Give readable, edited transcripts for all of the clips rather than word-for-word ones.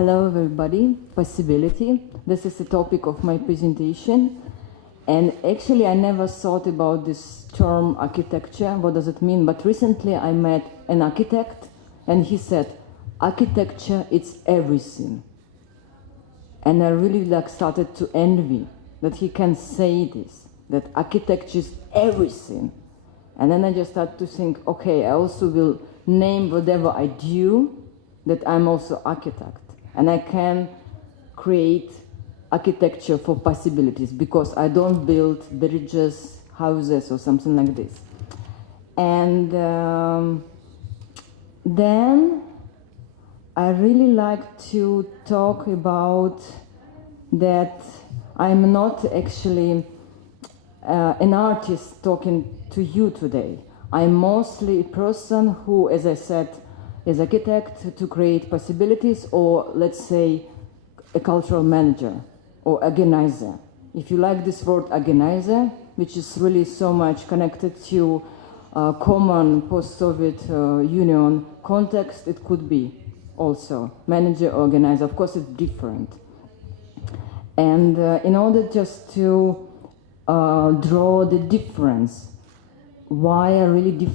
Hello everybody, possibility. This is the topic of my presentation. And actually I never thought about this term architecture, what does it mean? But recently I met an architect and he said, architecture, it's everything. And I really started to envy that he can say this, that architecture is everything. And then I just started to think, okay, I also will name whatever I do, that I'm also architect. And I can create architecture for possibilities because I don't build bridges, houses, or something like this. And then I really like to talk about that I'm not actually an artist talking to you today. I'm mostly a person who, as I said, is architect to create possibilities, or let's say a cultural manager or organizer. If you like this word organizer, which is really so much connected to common post-Soviet Union context, it could be also manager, organizer. Of course, it's different. And in order just to draw the difference, why I really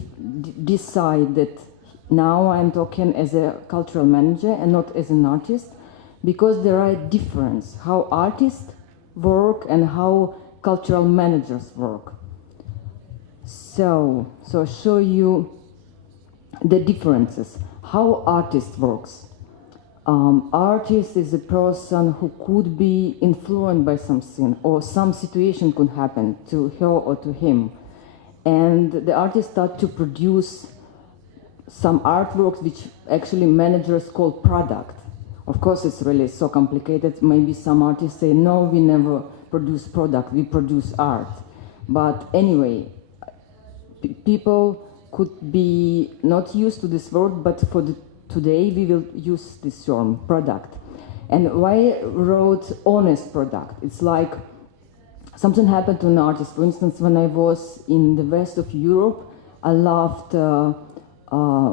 decide that now I'm talking as a cultural manager and not as an artist, because there are a difference how artists work and how cultural managers work. So I'll show you the differences. How artist works. Artist is a person who could be influenced by something, or some situation could happen to her or to him. And the artist starts to produce some artworks which actually managers call product. Of course, it's really so complicated. Maybe some artists say, no, we never produce product, we produce art. But anyway, people could be not used to this word, but for today we will use this term, product. And why I wrote honest product? It's like something happened to an artist. For instance, when I was in the west of Europe, I loved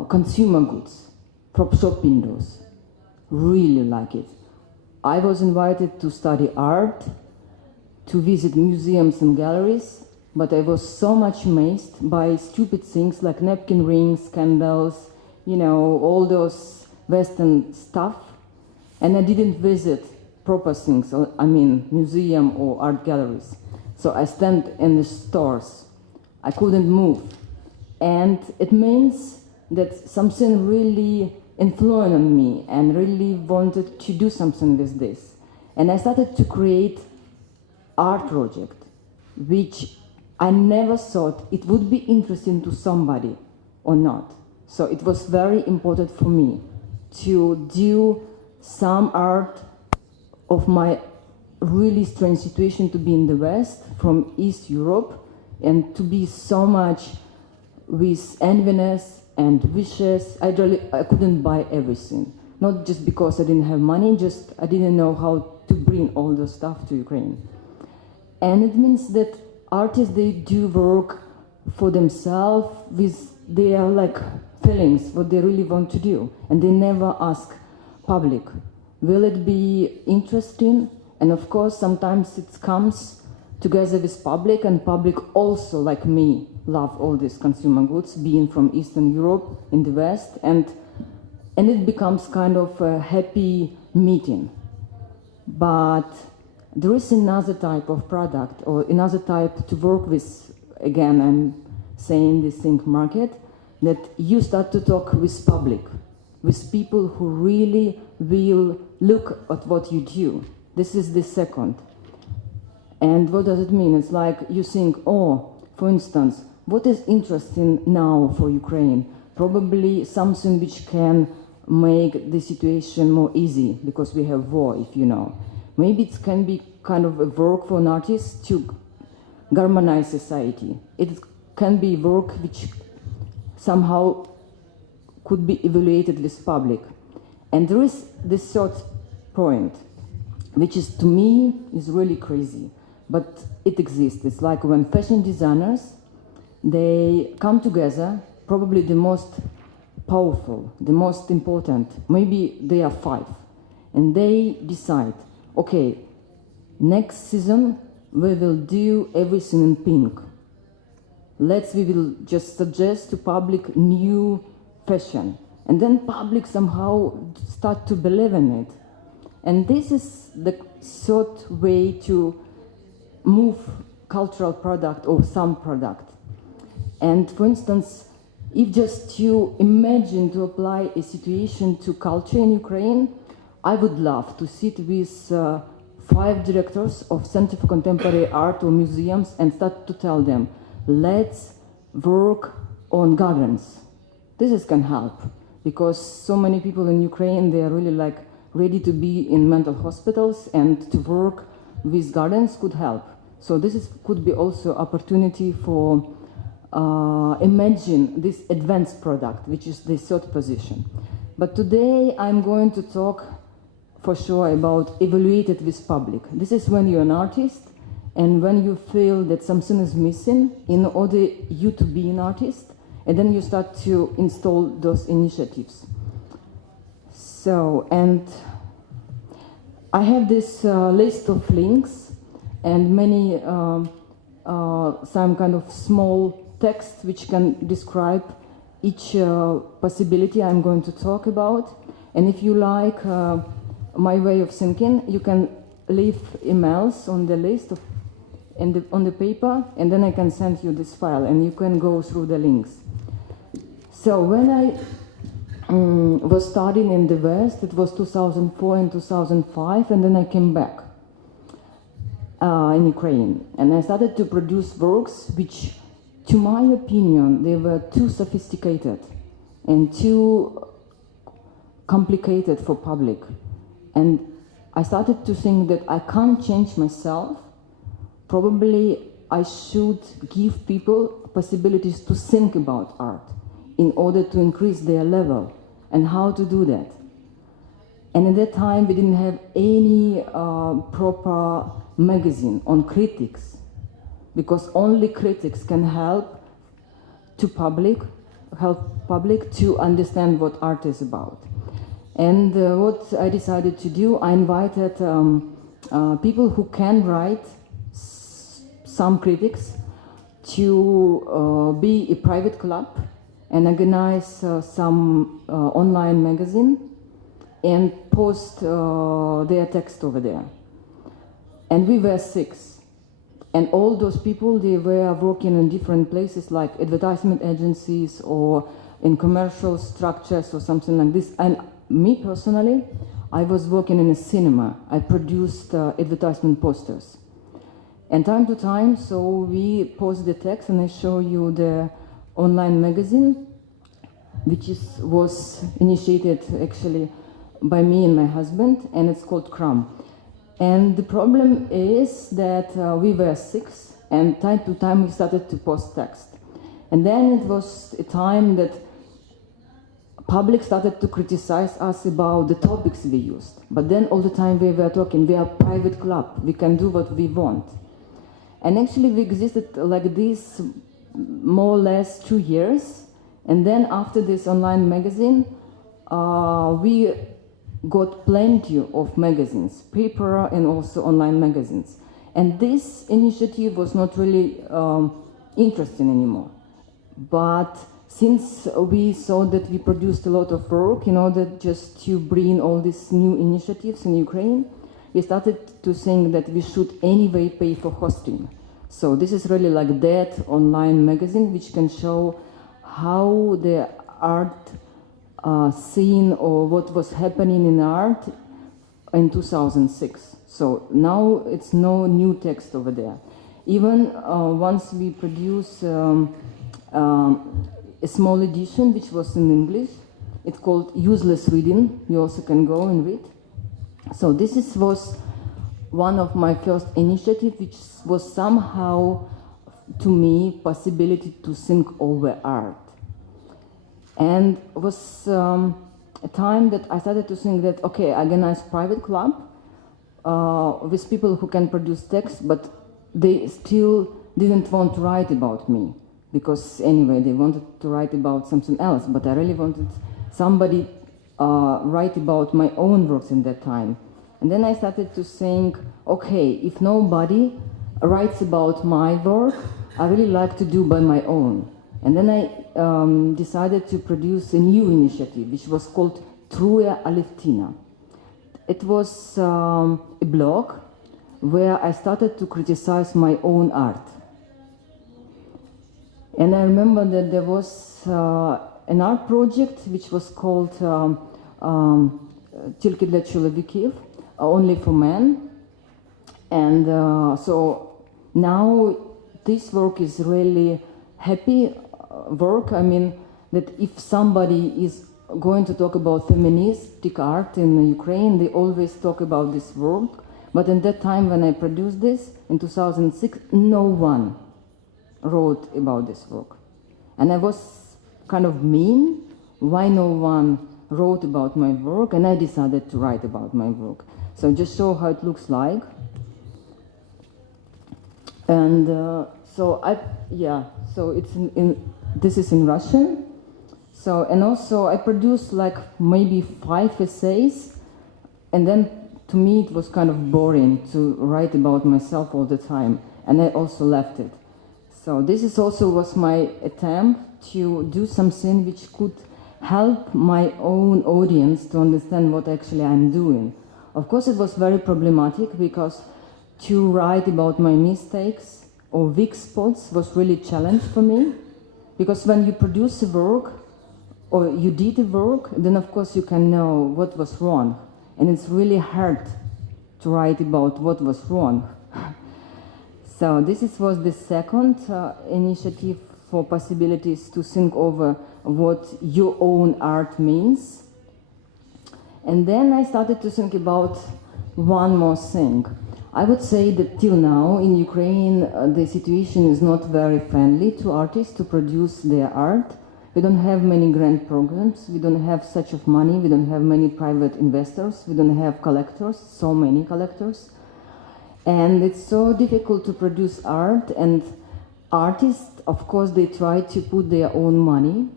consumer goods, prop shop windows, really like it. I was invited to study art, to visit museums and galleries, but I was so much amazed by stupid things like napkin rings, candles, you know, all those Western stuff, and I didn't visit proper things, I mean museum or art galleries. So I stand in the stores, I couldn't move, and it means that something really influenced on me and really wanted to do something with this. And I started to create art project, which I never thought it would be interesting to somebody or not. So it was very important for me to do some art of my really strange situation to be in the West, from East Europe, and to be so much with enviness and wishes. I couldn't buy everything. Not just because I didn't have money, just I didn't know how to bring all the stuff to Ukraine. And it means that artists, they do work for themselves with their like feelings, what they really want to do. And they never ask public, will it be interesting? And of course, sometimes it comes together with public, and public also, like me, love all these consumer goods, being from Eastern Europe in the West, and it becomes kind of a happy meeting. But there is another type of product, or another type to work with. Again, I'm saying this think market, that you start to talk with public, with people who really will look at what you do. This is the second. And what does it mean? It's like you think, oh, for instance, what is interesting now for Ukraine? Probably something which can make the situation more easy, because we have war, if you know. Maybe it can be kind of a work for an artist to harmonize society. It can be work which somehow could be evaluated with public. And there is this third point, which is, to me, is really crazy. But it exists. It's like when fashion designers, they come together, probably the most powerful, the most important, maybe they are 5, And they decide, okay, next season we will do everything in pink. We will just suggest to public new fashion. And then public somehow start to believe in it. And this is the third way to move cultural product or some product. And for instance, if just you imagine to apply a situation to culture in Ukraine, I would love to sit with 5 directors of Center for Contemporary Art or museums and start to tell them, let's work on gardens. This can help, because so many people in Ukraine, they are really like ready to be in mental hospitals, and to work with gardens could help. So could be also opportunity for imagine this advanced product, which is the third position. But today I'm going to talk for sure about evaluated with public. This is when you're an artist and when you feel that something is missing in order you to be an artist, and then you start to install those initiatives. So, and I have this list of links and many some kind of small text which can describe each possibility I'm going to talk about. And if you like my way of thinking, you can leave emails on the list on the paper, and then I can send you this file and you can go through the links. So when I was studying in the West, it was 2004 and 2005, and then I came back in Ukraine, and I started to produce works which, to my opinion, they were too sophisticated and too complicated for public. And I started to think that I can't change myself. Probably I should give people possibilities to think about art in order to increase their level, and how to do that. And at that time we didn't have any proper magazine on critics, because only critics can help public to understand what art is about. And what I decided to do, I invited people who can write, some critics, to be a private club and organize some online magazine and post their text over there. And we were 6. And all those people, they were working in different places like advertisement agencies or in commercial structures or something like this. And me personally, I was working in a cinema. I produced advertisement posters. And time to time, so we post the text, and I show you the online magazine, which was initiated actually by me and my husband, and it's called Crumb. And the problem is that we were 6, and time to time we started to post text. And then it was a time that public started to criticize us about the topics we used. But then all the time we were talking, we are a private club, we can do what we want. And actually we existed like this more or less 2 years. And then after this online magazine, we got plenty of magazines, paper and also online magazines. And this initiative was not really interesting anymore. But since we saw that we produced a lot of work in order just to bring all these new initiatives in Ukraine, we started to think that we should anyway pay for hosting. So this is really like that online magazine which can show how the art scene or what was happening in art in 2006. So now it's no new text over there. Even once we produce a small edition which was in English, it's called Useless Reading. You also can go and read. So this was one of my first initiatives, which was somehow, to me, possibility to think over art. And it was a time that I started to think that, okay, I organize private club with people who can produce text, but they still didn't want to write about me, because anyway, they wanted to write about something else, but I really wanted somebody write about my own works in that time. And then I started to think, okay, if nobody writes about my work, I really like to do by my own. And then I decided to produce a new initiative, which was called Alevtina. It was a blog where I started to criticize my own art. And I remember that there was an art project which was called Тільки для чоловіків, only for men. And so now this work is really happy work. I mean, that if somebody is going to talk about feministic art in Ukraine, they always talk about this work. But in that time when I produced this, in 2006, no one wrote about this work. And I was kind of mean, why no one wrote about my work, and I decided to write about my work. So just show how it looks like. And so it's this is in Russian. So, and also I produced like maybe 5 essays, and then to me it was kind of boring to write about myself all the time, and I also left it. So this is also was my attempt to do something which could help my own audience to understand what actually I'm doing. Of course it was very problematic because to write about my mistakes or weak spots was really a challenge for me, because when you produce a work or you did a work, then of course you can know what was wrong, and it's really hard to write about what was wrong. So this was the second initiative for possibilities to think over what your own art means. And then I started to think about one more thing. I would say that till now in Ukraine the situation is not very friendly to artists to produce their art. We don't have many grant programs, we don't have such of money, we don't have many private investors, we don't have collectors, so many collectors. And it's so difficult to produce art, and artists, of course, they try to put their own money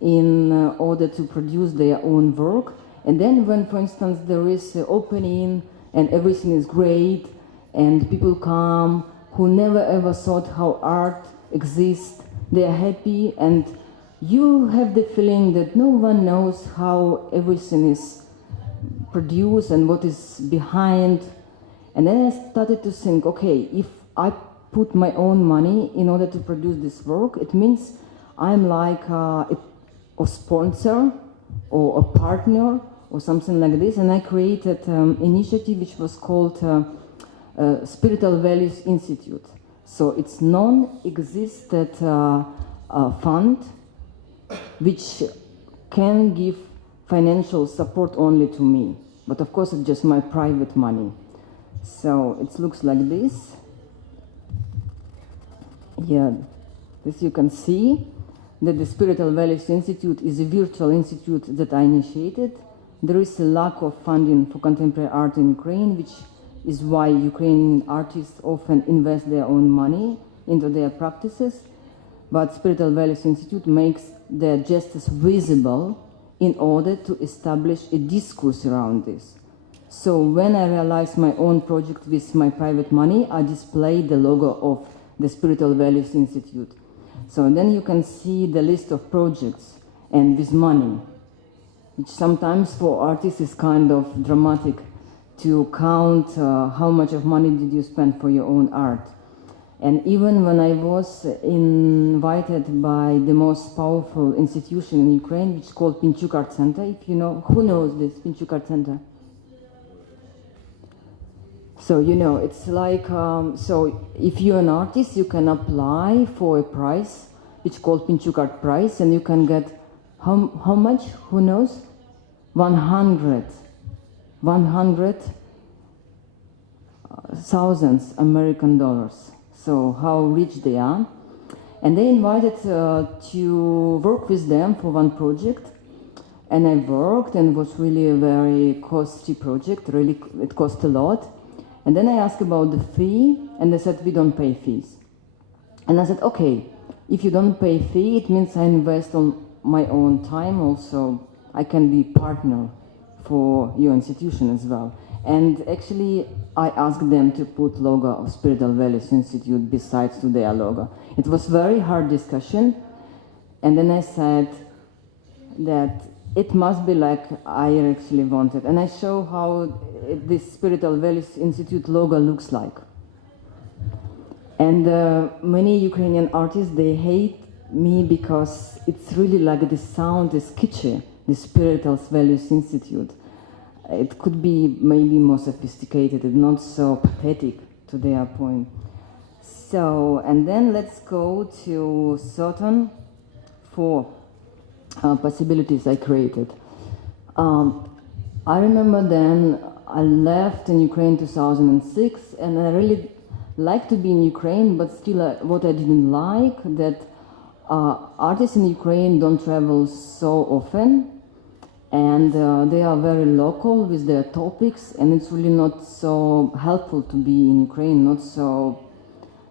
in order to produce their own work. And then when, for instance, there is an opening and everything is great and people come who never ever thought how art exists, they are happy, and you have the feeling that no one knows how everything is produced and what is behind. And then I started to think, okay, if I put my own money in order to produce this work, it means I'm like a sponsor or a partner or something like this. And I created an initiative which was called Spiritual Values Institute. So it's non-existent fund which can give financial support only to me. But of course it's just my private money. So it looks like this. Yeah, this you can see that the Spiritual Values Institute is a virtual institute that I initiated. There is a lack of funding for contemporary art in Ukraine, which is why Ukrainian artists often invest their own money into their practices. But Spiritual Values Institute makes their justice visible in order to establish a discourse around this. So when I realized my own project with my private money, I displayed the logo of the Spiritual Values Institute. So then you can see the list of projects and this money, which sometimes for artists is kind of dramatic to count how much of money did you spend for your own art. And even when I was invited by the most powerful institution in Ukraine, which is called Pinchuk Art Center, if you know, who knows this Pinchuk Art Center? So, you know, it's like, so if you're an artist, you can apply for a prize, which is called Pinchuk Art Prize, and you can get, how much, who knows? 100,000 American dollars. So how rich they are. And they invited to work with them for one project. And I worked, and it was really a very costly project, really, it cost a lot. And then I asked about the fee, and they said, we don't pay fees. And I said, okay, if you don't pay fee, it means I invest on my own time also I can be partner for your institution as well. And actually, I asked them to put logo of Spiritual Values Institute besides to their logo. It was very hard discussion, and then I said that it must be like I actually wanted. And I show how this Spiritual Values Institute logo looks like. And many Ukrainian artists, they hate me because it's really like the sound is kitschy, the Spiritual Values Institute. It could be maybe more sophisticated and not so pathetic to their point. So, and then let's go to certain 4 possibilities I created. I remember then I left in Ukraine 2006, and I really liked to be in Ukraine, but still what I didn't like, that artists in Ukraine don't travel so often, and they are very local with their topics, and it's really not so helpful to be in Ukraine, not so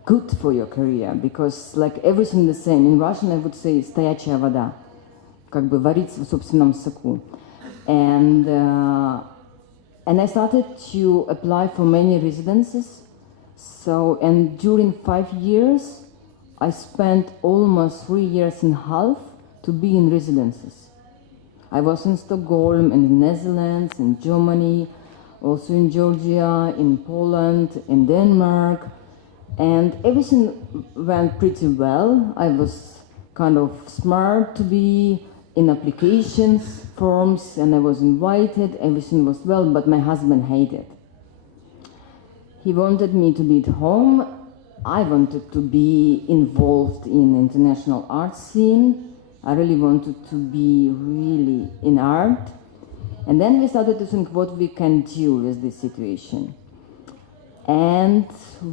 good for your career, because like everything the same. In Russian I would say «стоячая вода», как бы вариться в собственном соку. And I started to apply for many residences. So, and during 5 years, I spent almost 3 years and a half to be in residences. I was in Stockholm, in the Netherlands, in Germany, also in Georgia, in Poland, in Denmark, and everything went pretty well. I was kind of smart to be in applications, forms, and I was invited, everything was well, but my husband hated. He wanted me to be at home. I wanted to be involved in international art scene. I really wanted to be really in art. And then we started to think what we can do with this situation. And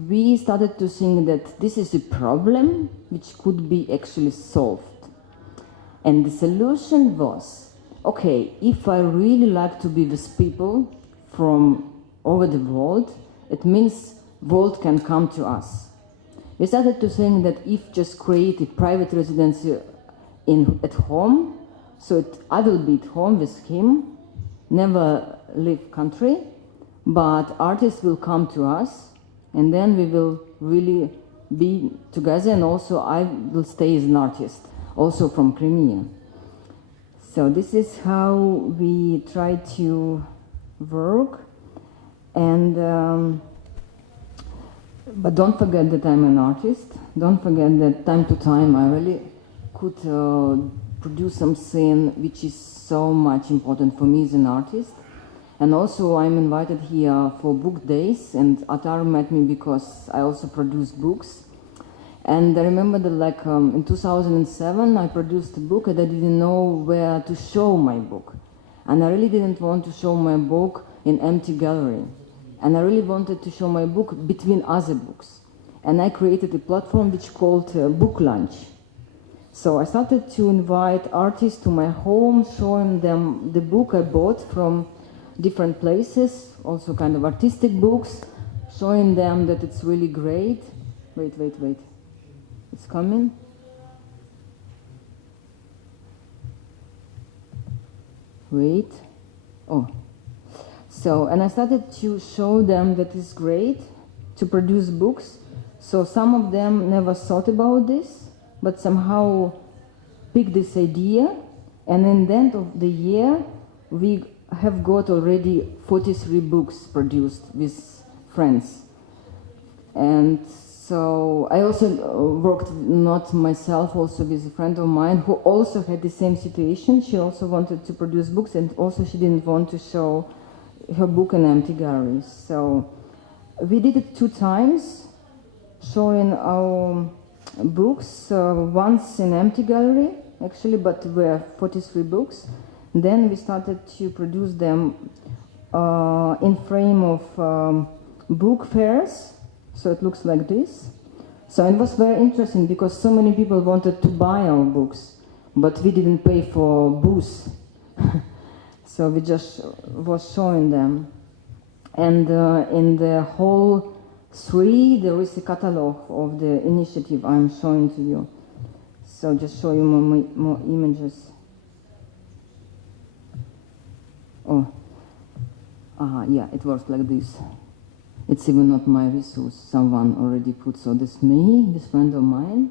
we started to think that this is a problem which could be actually solved. And the solution was, okay, if I really like to be with people from over the world, it means world can come to us. We started to think that if just create a private residency at home, so I will be at home with him, never leave country, but artists will come to us, and then we will really be together, and also I will stay as an artist, also from Crimea. So this is how we try to work, and but don't forget that I'm an artist. Don't forget that time to time I really could produce something which is so much important for me as an artist. And also I'm invited here for book days, and Atar met me because I also produce books. And I remember that like in 2007 I produced a book and I didn't know where to show my book. And I really didn't want to show my book in empty gallery. And I really wanted to show my book between other books. And I created a platform which called Book Lunch. So I started to invite artists to my home, showing them the book I bought from different places, also kind of artistic books, showing them that it's really great. Wait. It's coming. Wait. Oh. So, and I started to show them that it's great to produce books. So some of them never thought about this, but somehow picked this idea. And in the end of the year, we have got already 43 books produced with friends. And so I also worked, not myself, also with a friend of mine who also had the same situation. She also wanted to produce books, and also she didn't want to show her book in empty galleries. So we did it 2 times, showing our books, once in empty gallery, actually, but were 43 books. Then we started to produce them in frame of book fairs, so it looks like this. So it was very interesting because so many people wanted to buy our books, but we didn't pay for booths. So we just was showing them. And in the whole 3, there is a catalog of the initiative I'm showing to you. So just show you more images. Oh, yeah, it works like this. It's even not my resource, someone already put, so this me, this friend of mine.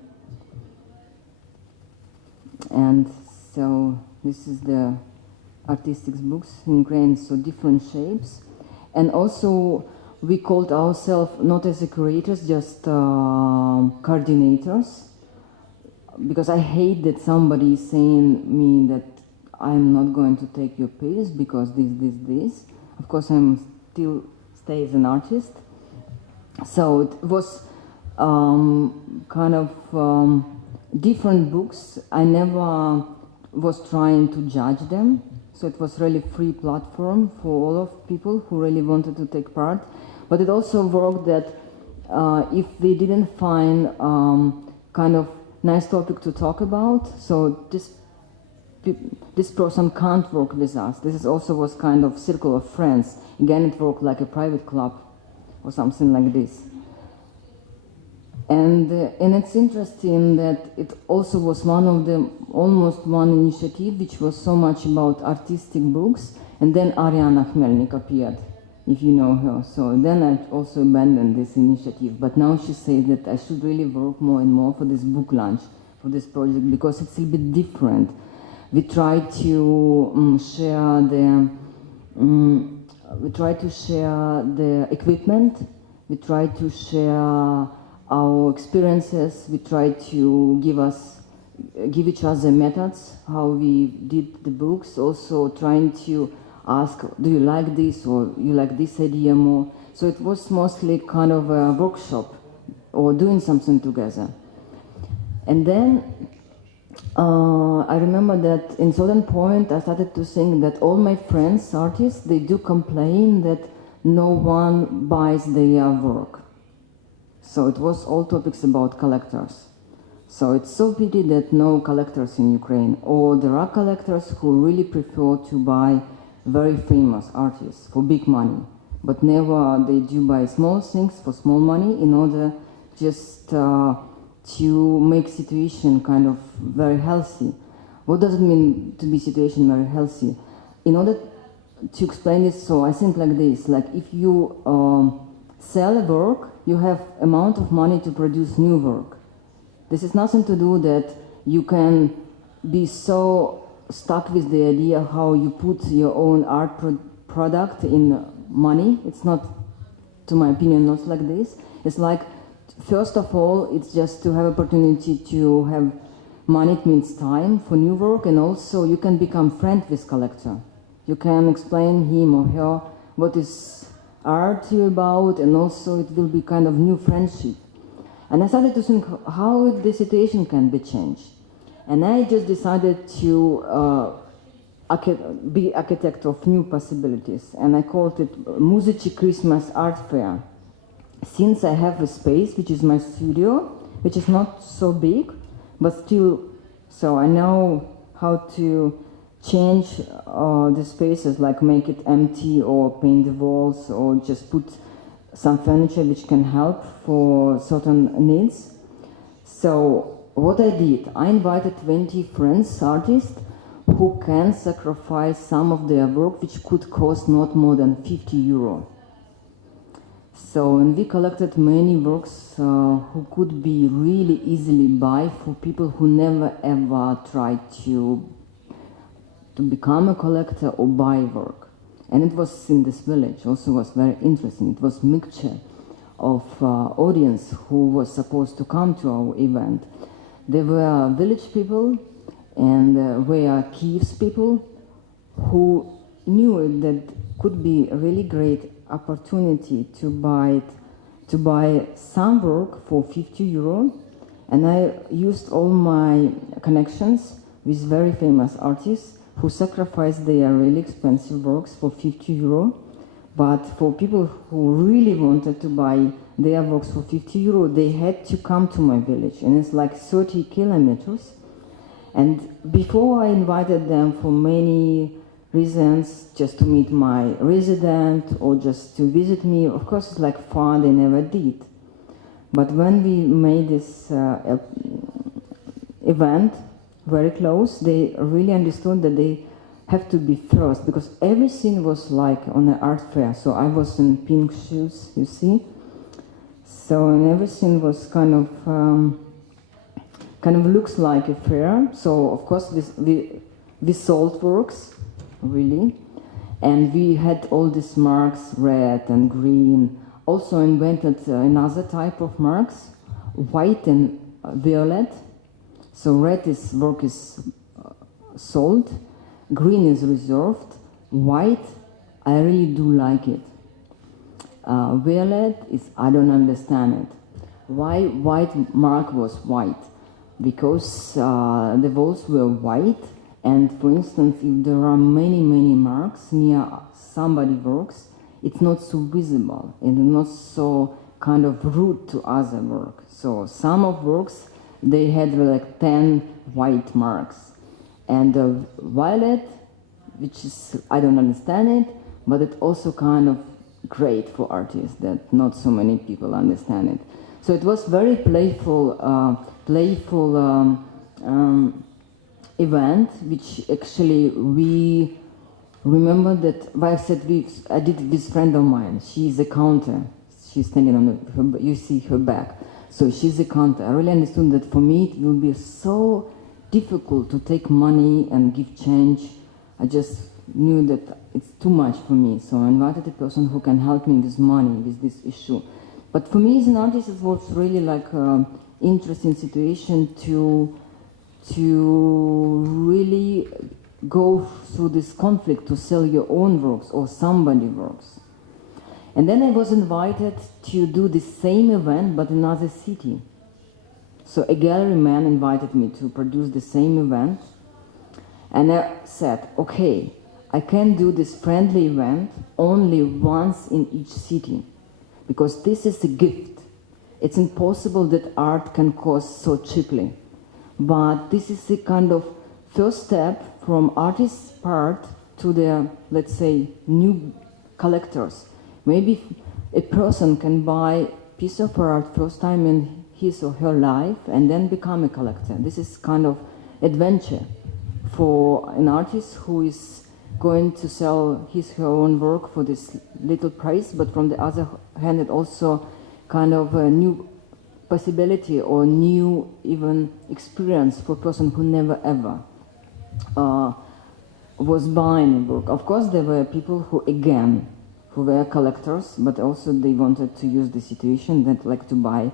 And so this is the artistic books in Ukraine, so different shapes. And also we called ourselves not as a curators, just coordinators, because I hate that somebody is saying me that I'm not going to take your piece because this. Of course, I'm still stay as an artist. So it was kind of different books. I never was trying to judge them. So it was really free platform for all of people who really wanted to take part. But it also worked that if we didn't find kind of nice topic to talk about, so this person can't work with us. This is also was kind of circle of friends. Again, it worked like a private club or something like this. And it's interesting that it also was one of the, almost one initiative which was so much about artistic books, and then Ariana Khmelnik appeared, if you know her. So then I also abandoned this initiative, but now she says that I should really work more and more for this book launch, for this project, because it's a bit different. We try to share the equipment, we try to share our experiences, we try to give each other methods, how we did the books, also trying to ask, do you like this or you like this idea more? So it was mostly kind of a workshop or doing something together. And then I remember that in certain point I started to think that all my friends, artists, they do complain that no one buys their work. So it was all topics about collectors. So it's so pity that no collectors in Ukraine, or there are collectors who really prefer to buy very famous artists for big money, but never they do buy small things for small money in order just to make situation kind of very healthy. What does it mean to be situation very healthy? In order to explain this, so I think like this, like if you sell a work, you have amount of money to produce new work. This is nothing to do that you can be so stuck with the idea how you put your own art product in money. It's not, to my opinion, not like this. It's like, first of all, it's just to have opportunity to have money. It means time for new work, and also you can become friend with collector. You can explain him or her what is art about, and also it will be kind of new friendship. And I started to think how the situation can be changed. And I just decided to be architect of new possibilities. And I called it Muzici Christmas Art Fair. Since I have a space, which is my studio, which is not so big, but still, so I know how to change the spaces, like make it empty or paint the walls or just put some furniture which can help for certain needs. So what I did, I invited 20 friends, artists, who can sacrifice some of their work which could cost not more than 50 euro. So, and we collected many works who could be really easily buy for people who never ever tried to become a collector or buy work. And it was in this village, also was very interesting. It was mixture of audience who was supposed to come to our event. There were village people and were Kiev's people who knew that could be a really great opportunity to buy some work for 50 euro. And I used all my connections with very famous artists who sacrificed their really expensive works for 50 euro. But for people who really wanted to buy their works for 50 euro, they had to come to my village, and it's like 30 kilometers. And before I invited them for many reasons, just to meet my resident or just to visit me, of course it's like fun, they never did. But when we made this event very close, they really understood that they have to be first, because everything was like on an art fair. So I was in pink shoes, you see. So, and everything was kind of looks like a fair. So of course we sold works, really, and we had all these marks, red and green. Also invented another type of marks, white and violet. So red is work is sold, green is reserved, white I really do like it. Violet is I don't understand it. Why white mark was white? Because the walls were white, and for instance, if there are many marks near somebody works, it's not so visible and not so kind of rude to other work. So some of works, they had like 10 white marks, and violet, which is I don't understand it, but it's also kind of great for artists that not so many people understand it. So it was very playful event, which actually we remember that. Why I said I did it with a friend of mine. She's a counter. She's standing on her. You see her back. So she's a counter. I really understood that for me it will be so difficult to take money and give change. I just knew that it's too much for me. So I invited a person who can help me with money, with this issue. But for me as an artist, it was really like an interesting situation to really go through this conflict to sell your own works or somebody's works. And then I was invited to do the same event but in another city. So a gallery man invited me to produce the same event, and I said, okay, I can do this friendly event only once in each city, because this is a gift. It's impossible that art can cost so cheaply. But this is the kind of first step from artist's part to the, let's say, new collectors. Maybe a person can buy a piece of art first time in his or her life and then become a collector. This is kind of adventure for an artist who is going to sell his or her own work for this little price, but from the other hand, it also kind of a new possibility or new even experience for a person who never ever was buying a book. Of course, there were people who were collectors, but also they wanted to use the situation that like to buy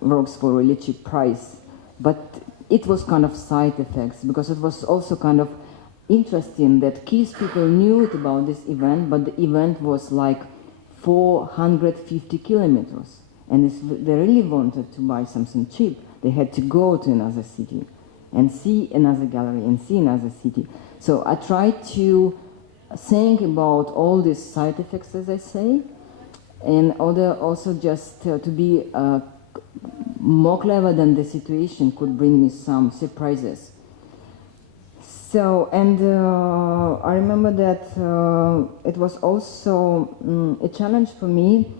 works for a really cheap price. But it was kind of side effects, because it was also kind of interesting that Kyiv people knew about this event, but the event was like 450 kilometers. And if they really wanted to buy something cheap, they had to go to another city and see another gallery and see another city. So I tried to think about all these side effects, as I say, and also just to be more clever than the situation could bring me some surprises. So, and I remember that it was also a challenge for me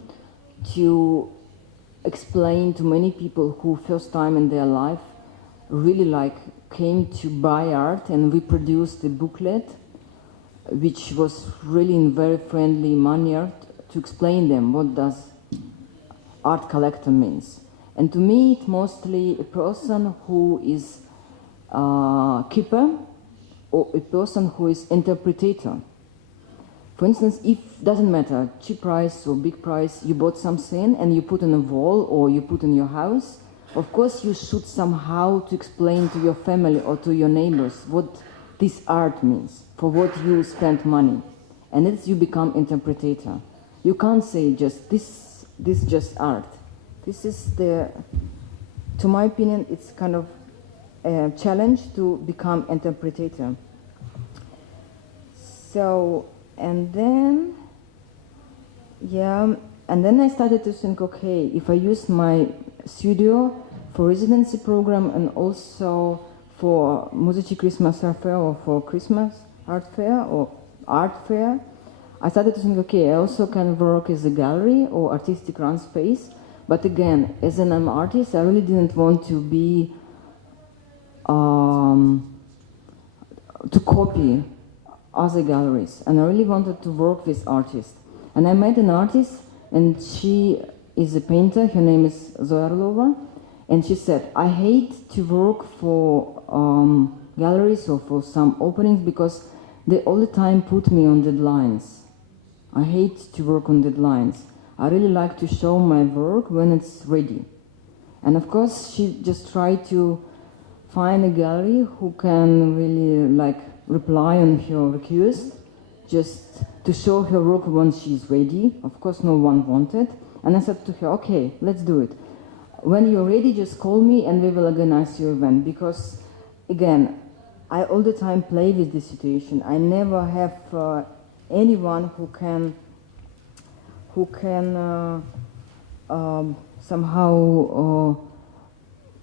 to explain to many people who first time in their life really like came to buy art, and we produced a booklet which was really in very friendly manner to explain them what does art collector means. And to me it's mostly a person who is keeper or a person who is interpreter. For instance, if doesn't matter, cheap price or big price, you bought something and you put on a wall or you put in your house, of course you should somehow to explain to your family or to your neighbors what this art means, for what you spend money. And it's you become interpreter. You can't say just this just art. This is to my opinion, it's kind of a challenge to become interpreter. So, and then I started to think, okay, if I use my studio for residency program and also for Muzyczny Christmas Art Fair or for Christmas Art Fair or Art Fair, I started to think, okay, I also can work as a gallery or artistic run space. But again, as an artist, I really didn't want to be to copy other galleries, and I really wanted to work with artists. And I met an artist, and she is a painter. Her name is Zoyarlova, and she said, "I hate to work for galleries or for some openings because they all the time put me on deadlines. I hate to work on deadlines. I really like to show my work when it's ready." And of course, she just tried to find a gallery who can really like reply on her request, just to show her work when she's ready. Of course, no one wanted. And I said to her, "Okay, let's do it. When you're ready, just call me and we will organize your event." Because, again, I all the time play with this situation. I never have anyone who can somehow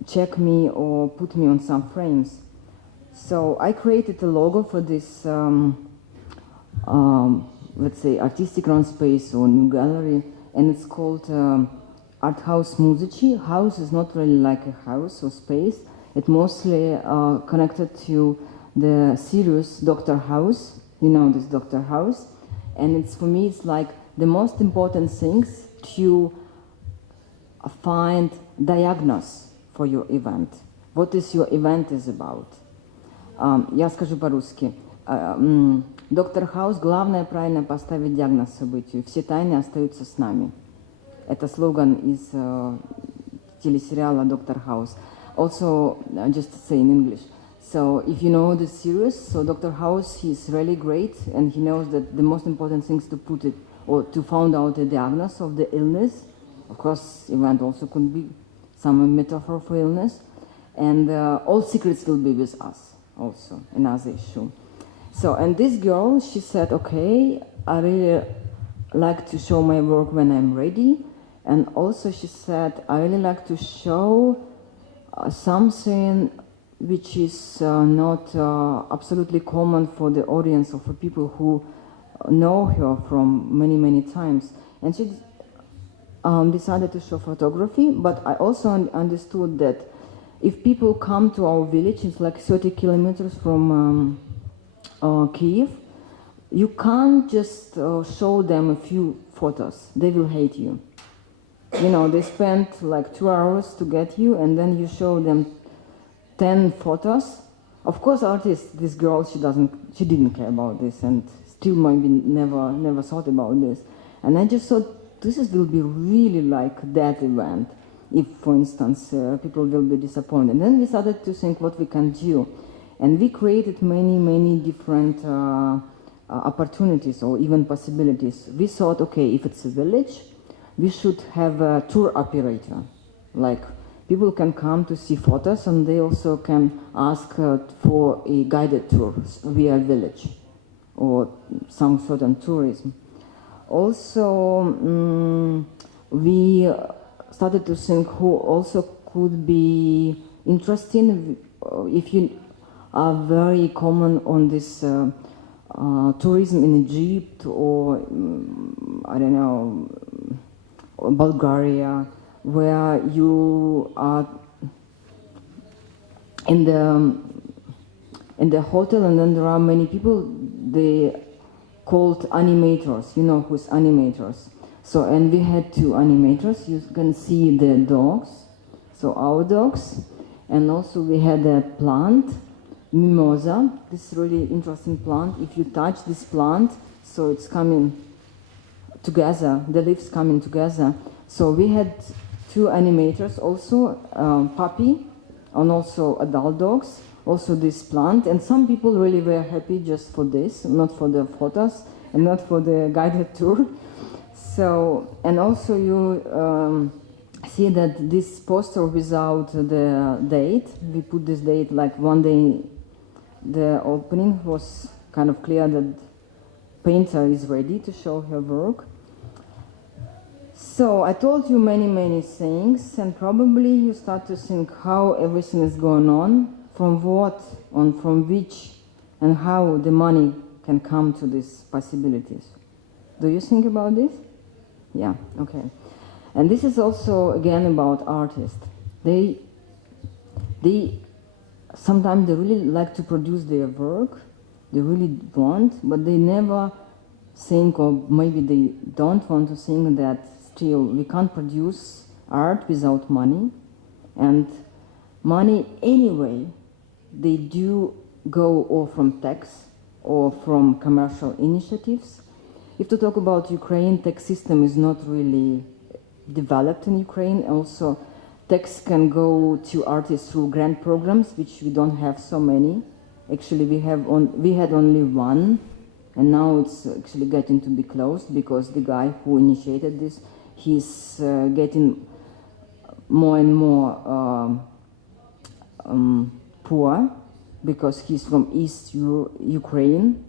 check me or put me on some frames. So I created a logo for this, let's say, artistic run space or new gallery, and it's called Art House Muzici. House is not really like a house or space. It's mostly connected to the series Doctor House. You know this Doctor House. And it's, for me, it's like the most important things to find diagnosis for your event. What is your event is about? Я скажу по-русски. Доктор Хаус, главное правильно поставить диагноз событию. Все тайны остаются с нами. Это слоган из телесериала Доктор Хаус. Also, just to say in English. So, if you know the series, so Dr. House, he's really great, and he knows that the most important thing is to put it, or to find out the diagnosis of the illness. Of course, event also could be some metaphor for illness. And all secrets will be with us, also, another issue. So, and this girl, she said, "Okay, I really like to show my work when I'm ready." And also she said, "I really like to show something which is not absolutely common for the audience or for people who know her from many, many times." And she decided to show photography, but I also understood that if people come to our village, it's like 30 kilometers from Kyiv, you can't just show them a few photos. They will hate you. You know, they spent like 2 hours to get you, and then you show them 10 photos. Of course, artist, this girl, she didn't care about this, and still maybe never thought about this. And I just thought, this will be really like that event, if, for instance, people will be disappointed. And then we started to think what we can do. And we created many different opportunities or even possibilities. We thought, okay, if it's a village, we should have a tour operator. Like, people can come to see photos, and they also can ask for a guided tour via village or some certain tourism. Also, we started to think who also could be interesting if you are very common on this tourism in Egypt or I don't know, Bulgaria, where you are in the hotel, and then there are many people they called animators. You know who's animators. So, and we had 2 animators. You can see the dogs, so our dogs, and also we had a plant, mimosa. This really interesting plant. If you touch this plant, so it's coming together, the leaves coming together. So we had 2 animators, also puppy, and also adult dogs, also this plant. And some people really were happy just for this, not for the photos and not for the guided tour. So, and also you see that this poster without the date, we put this date like one day the opening was kind of clear that painter is ready to show her work. So I told you many things, and probably you start to think how everything is going on, from what, on from which, and how the money can come to these possibilities. Do you think about this? Yeah, okay. And this is also, again, about artists. They sometimes they really like to produce their work, They really want, but they never think, or maybe they don't want to think that still we can't produce art without money. And money anyway, they do go or from tax or from commercial initiatives. If to talk about Ukraine, tax system is not really developed in Ukraine. Also, tax can go to artists through grant programs, which we don't have so many. Actually, we had only one, and now it's actually getting to be closed because the guy who initiated this, he's getting more and more poor because he's from East Ukraine.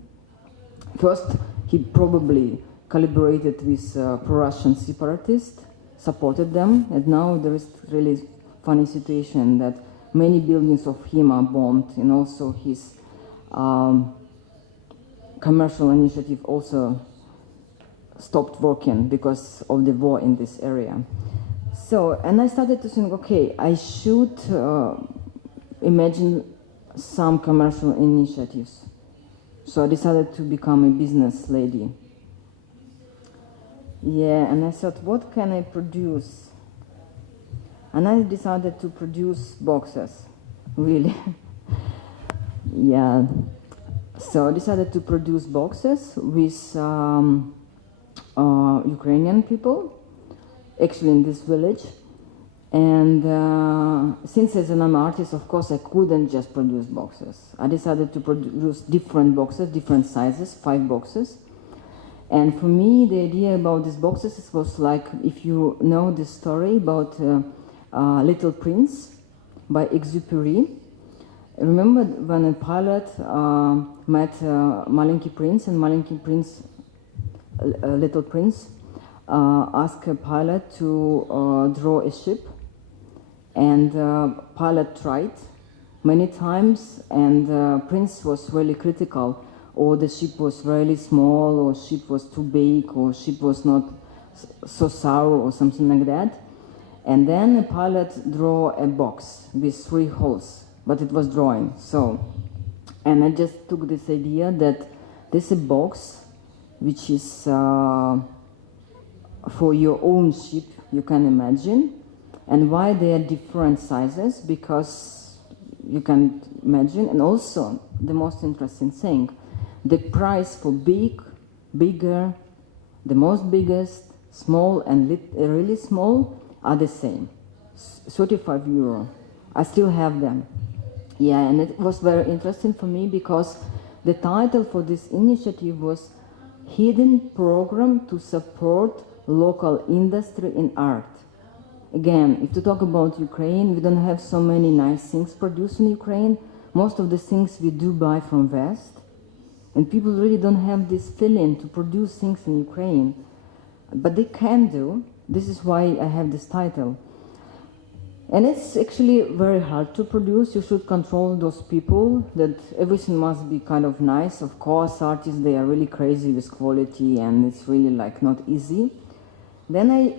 First, he probably collaborated with pro-Russian separatists, supported them, and now there is really funny situation that many buildings of him are bombed, and also his commercial initiative also stopped working because of the war in this area. So, and I started to think, okay, I should imagine some commercial initiatives. So I decided to become a business lady. Yeah, and I thought, what can I produce? And I decided to produce boxes, really. Yeah. So I decided to produce boxes with Ukrainian people, actually in this village. And since as an artist, of course, I couldn't just produce boxes. I decided to produce different boxes, different sizes, 5 boxes. And for me, the idea about these boxes was like, if you know the story about Little Prince by Exupéry. Remember when a pilot met Маленький Prince, and Маленький Prince, Little Prince, asked a pilot to draw a ship, and pilot tried many times, and Prince was really critical. Or the ship was really small, or ship was too big, or ship was not so sour, or something like that. And then a pilot drew a box with 3 holes, but it was drawing. So, and I just took this idea that there's a box which is for your own ship, you can imagine. And why they are different sizes? Because you can imagine. And also, the most interesting thing, the price for big, bigger, the most biggest, small, and really small are the same. 35 euro. I still have them. Yeah, and it was very interesting for me because the title for this initiative was Hidden Program to Support Local Industry in Art. Again, if to talk about Ukraine, we don't have so many nice things produced in Ukraine. Most of the things we do buy from West. And people really don't have this feeling to produce things in Ukraine. But they can do. This is why I have this title. And it's actually very hard to produce. You should control those people, that everything must be kind of nice. Of course, artists, they are really crazy with quality, and it's really like not easy. Then I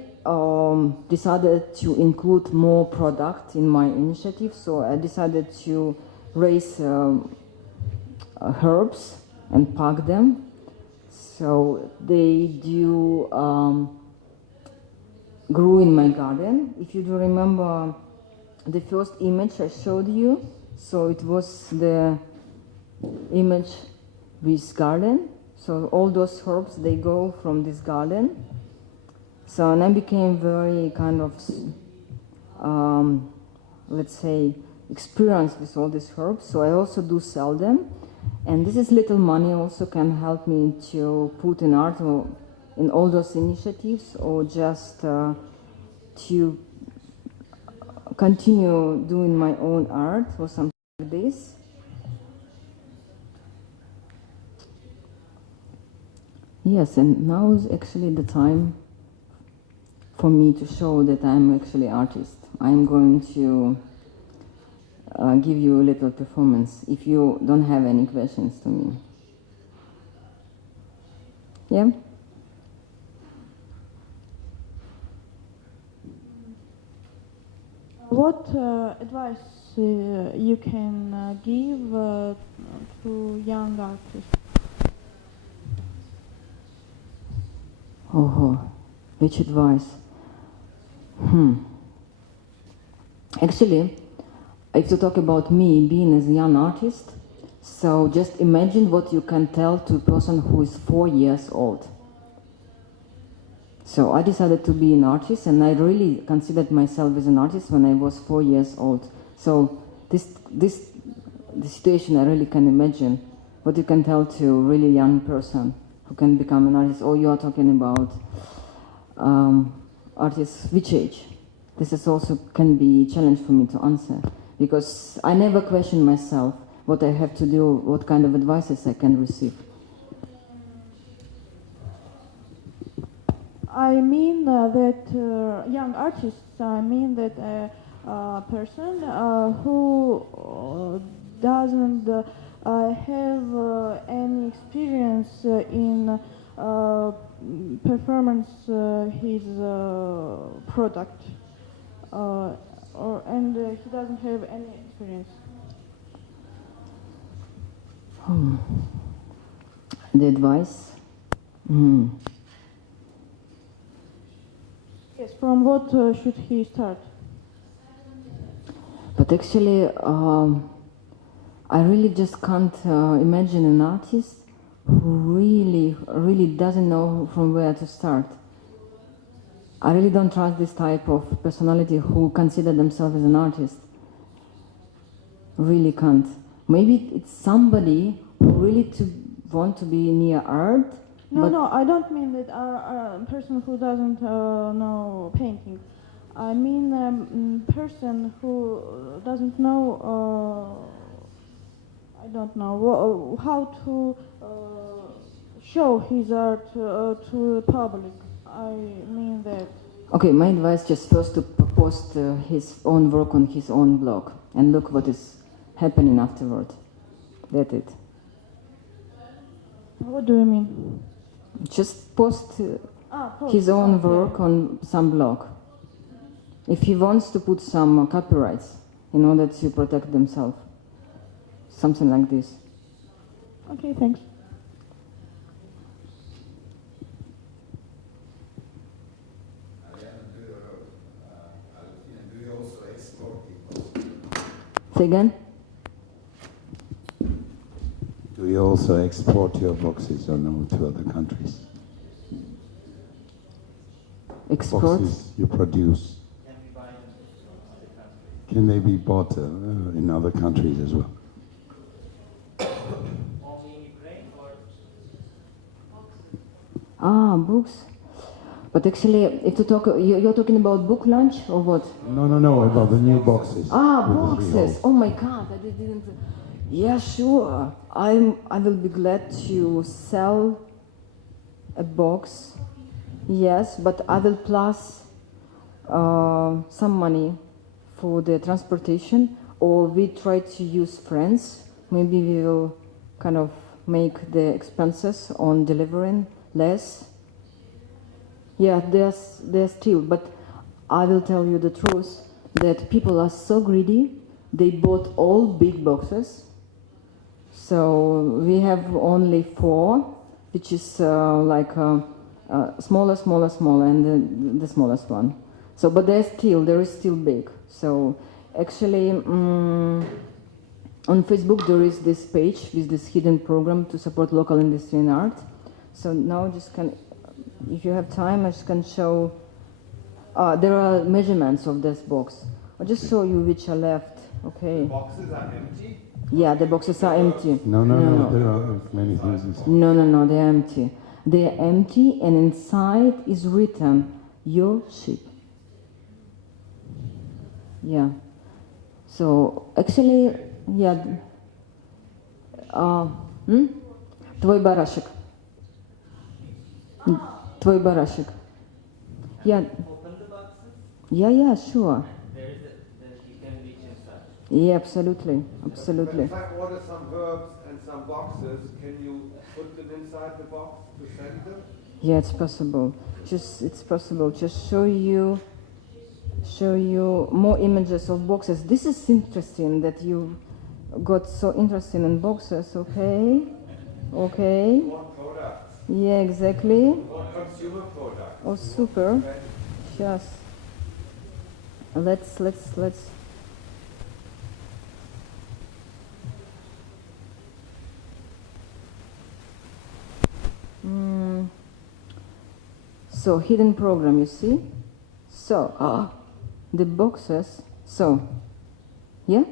decided to include more product in my initiative. So I decided to raise herbs and pack them. So they do grew in my garden. If you do remember the first image I showed you, so it was the image with garden. So all those herbs, they go from this garden. So and I became very kind of, let's say, experienced with all these herbs. So I also do sell them. And this is little money also can help me to put in art or in all those initiatives, or just to continue doing my own art or something like this. Yes, and now is actually the time for me to show that I'm actually an artist. I'm going to give you a little performance if you don't have any questions to me. Yeah? What advice you can give to young artists? Oh, which advice? Actually, if to talk about me being as a young artist, so just imagine what you can tell to a person who is 4 years old. So I decided to be an artist, and I really considered myself as an artist when I was 4 years old. So the situation I really can imagine what you can tell to a really young person who can become an artist. Or you are talking about artists which age? This is also can be a challenge for me to answer, because I never question myself what I have to do, what kind of advices I can receive. I mean that young artists, I mean that a person who doesn't have any experience in performance his product, and he doesn't have any experience. The advice? Yes, from what should he start? But actually, I really just can't imagine an artist who really doesn't know from where to start. I really don't trust this type of personality who consider themselves as an artist. Really can't. Maybe it's somebody who really want to be near art. No, I don't mean that a person who doesn't know painting. I mean a person who doesn't know, I don't know, how to show his art to the public. I mean that. Okay, my advice just first to post his own work on his own blog and look what is happening afterward. That's it. What do you mean? Just post his own work on some blog. If he wants to put some copyrights in order to protect themselves. Something like this. Okay, thanks. Do you also export people? Say again? Do you also export your boxes or no to other countries? Export? Boxes you produce. Can they be bought in other countries as well? Only in Ukraine or? Books. But actually, if you talk, you're talking about book launch or what? No, about the new boxes. Boxes. Oh my God, I didn't. Yeah, sure. I will be glad to sell a box. Yes, but I will plus some money for the transportation, or we try to use friends. Maybe we will kind of make the expenses on delivering less. Yeah, there's still, but I will tell you the truth that people are so greedy. They bought all big boxes. So we have only 4, which is smaller, and the smallest one. So, but there is still big. So actually, on Facebook there is this page with this hidden program to support local industry and art. So now if you have time, I just can show. There are measurements of this box. I'll just show you which are left. Okay. The boxes are empty? Yeah, the boxes are empty. No, there are many things inside. No, they're empty. They're empty, and inside is written, your ship. Yeah. So, actually, yeah. Твой барашек. Твой барашек. Yeah. Open the boxes. Yeah, sure. There is that you can reach inside. Yeah, absolutely. But if I order some herbs and some boxes, can you put them inside the box to send them? Yeah, it's possible. It's possible. Just show you more images of boxes. This is interesting that you got so interested in boxes. Okay, okay, What products? yeah, exactly. What consumer products? Oh, super. Yes. Let's. So hidden program, you see. So the boxes. So yeah.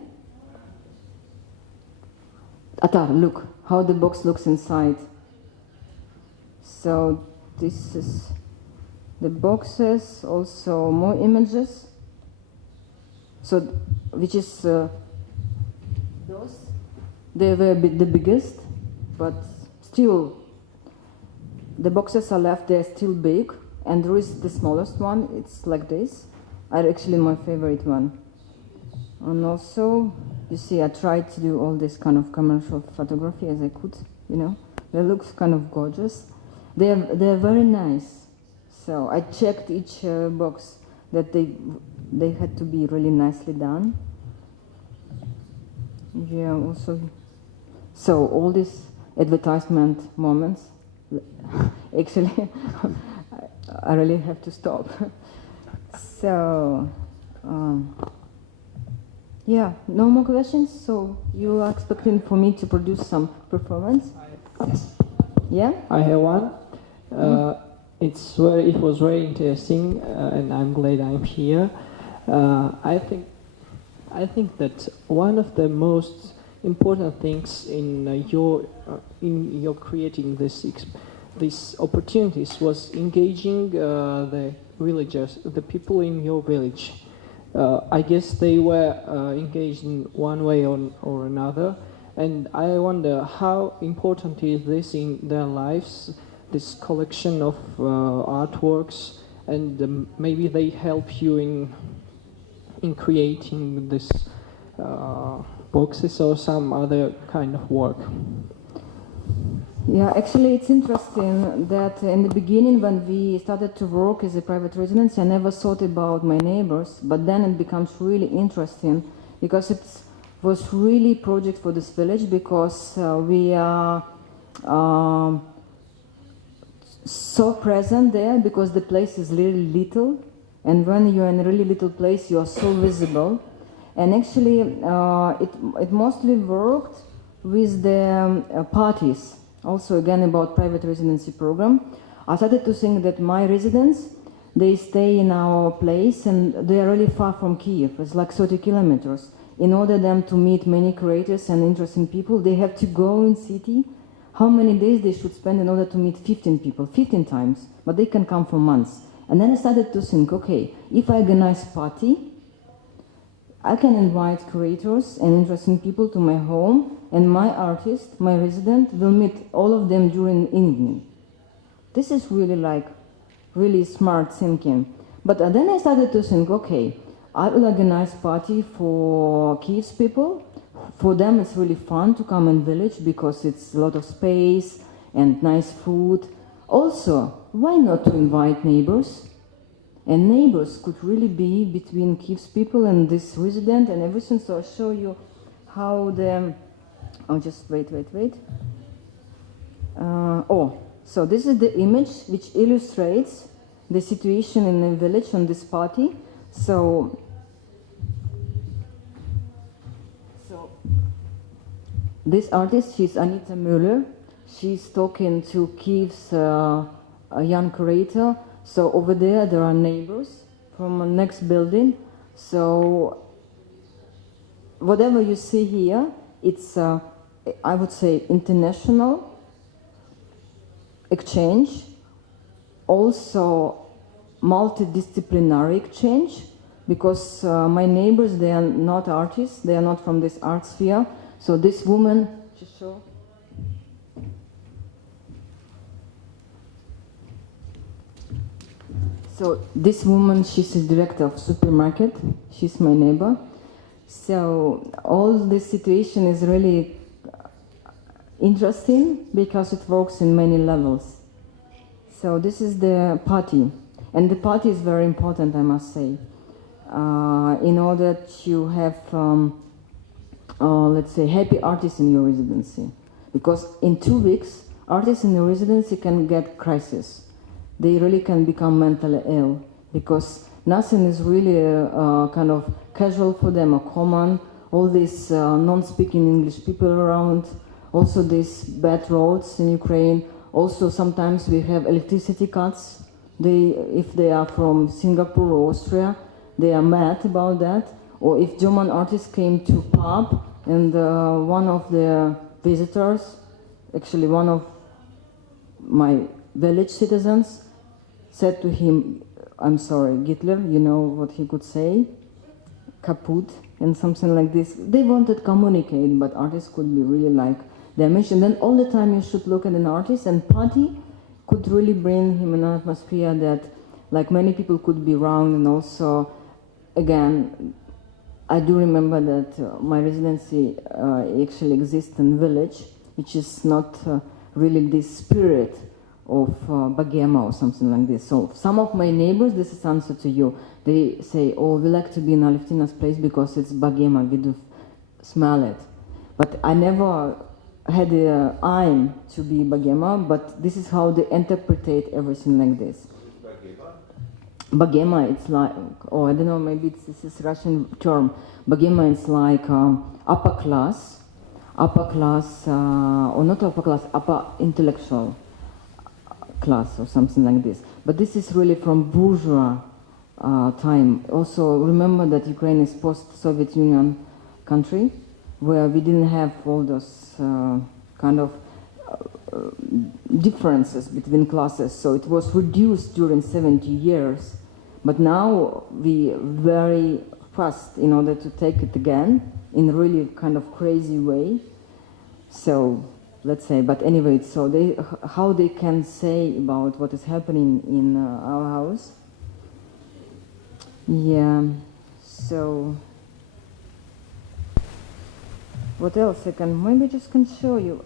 Atar, look how the box looks inside. So this is the boxes. Also more images. So which is those? They were the biggest, but still the boxes are left. They're still big, and there is the smallest one. It's like this. Are actually my favorite one. And also, you see, I tried to do all this kind of commercial photography as I could. You know, they look kind of gorgeous. They're very nice. So I checked each box that they had to be really nicely done. Yeah, also. So all these advertisement moments, actually, I really have to stop. So, yeah, no more questions. So you are expecting for me to produce some performance? Yes. Yeah. I have one. It was very interesting, and I'm glad I'm here. I think that one of the most important things in your creating these opportunities was engaging the villagers, the people in your village. I guess they were engaged in one way or another, and I wonder how important is this in their lives, this collection of artworks, and maybe they help you in creating this boxes or some other kind of work. Yeah, actually, it's interesting that in the beginning, when we started to work as a private residence, I never thought about my neighbors. But then it becomes really interesting because it was really project for this village because we are so present there because the place is really little, and when you're in a really little place, you are so visible. And actually, it mostly worked with the parties. Also, again, about private residency program. I started to think that my residents, they stay in our place and they are really far from Kiev. It's like 30 kilometers. In order them to meet many creators and interesting people, they have to go in city. How many days they should spend in order to meet 15 people, 15 times, but they can come for months. And then I started to think, okay, if I organize party, I can invite creators and interesting people to my home, and my artist, my resident, will meet all of them during evening. This is really smart thinking. But then I started to think, okay, I will organize party for Kiev's people. For them, it's really fun to come in village because it's a lot of space and nice food. Also, why not to invite neighbors? And neighbors could really be between Kiev's people and this resident and everything. So I'll show you how the... Oh, just wait. So this is the image which illustrates the situation in the village on this party. So this artist, she's Anita Müller. She's talking to Kiev's young curator. So over there are neighbors from the next building. So whatever you see here, it's, I would say, international exchange, also multidisciplinary exchange, because my neighbors, they are not artists, they are not from this art sphere. So this woman, so this woman, she's a director of supermarket. She's my neighbor. So all this situation is really interesting because it works in many levels. So this is the party, and the party is very important, I must say, in order to have let's say, happy artists in your residency. Because in 2 weeks, artists in your residency can get crisis. They really can become mentally ill because nothing is really kind of casual for them or common. All these non-speaking English people around, also these bad roads in Ukraine. Also sometimes we have electricity cuts. If they are from Singapore or Austria, they are mad about that. Or if German artists came to pub and one of the visitors, actually one of my village citizens, said to him, I'm sorry, Hitler, you know what he could say? Kaput, and something like this. They wanted to communicate, but artists could be really like damaged. And then all the time you should look at an artist, and party could really bring him an atmosphere that, like, many people could be wrong. And also, again, I do remember that my residency actually exists in village, which is not really this spirit of Bogema or something like this. So some of my neighbors, this is answer to you, they say, oh, we like to be in Alevtina's place because it's Bogema, we do smell it. But I never had the aim to be Bogema, but this is how they interpret everything like this. Bogema, it's like, oh, I don't know, maybe this is Russian term. Bogema is like upper class, or not upper class, upper intellectual class or something like this. But this is really from bourgeois time. Also, remember that Ukraine is post-Soviet Union country, where we didn't have all those kind of differences between classes. So it was reduced during 70 years. But now we very fast in order to take it again in a really kind of crazy way. So let's say, but anyway, so how they can say about what is happening in our house. Yeah, so what else I can, maybe just can show you.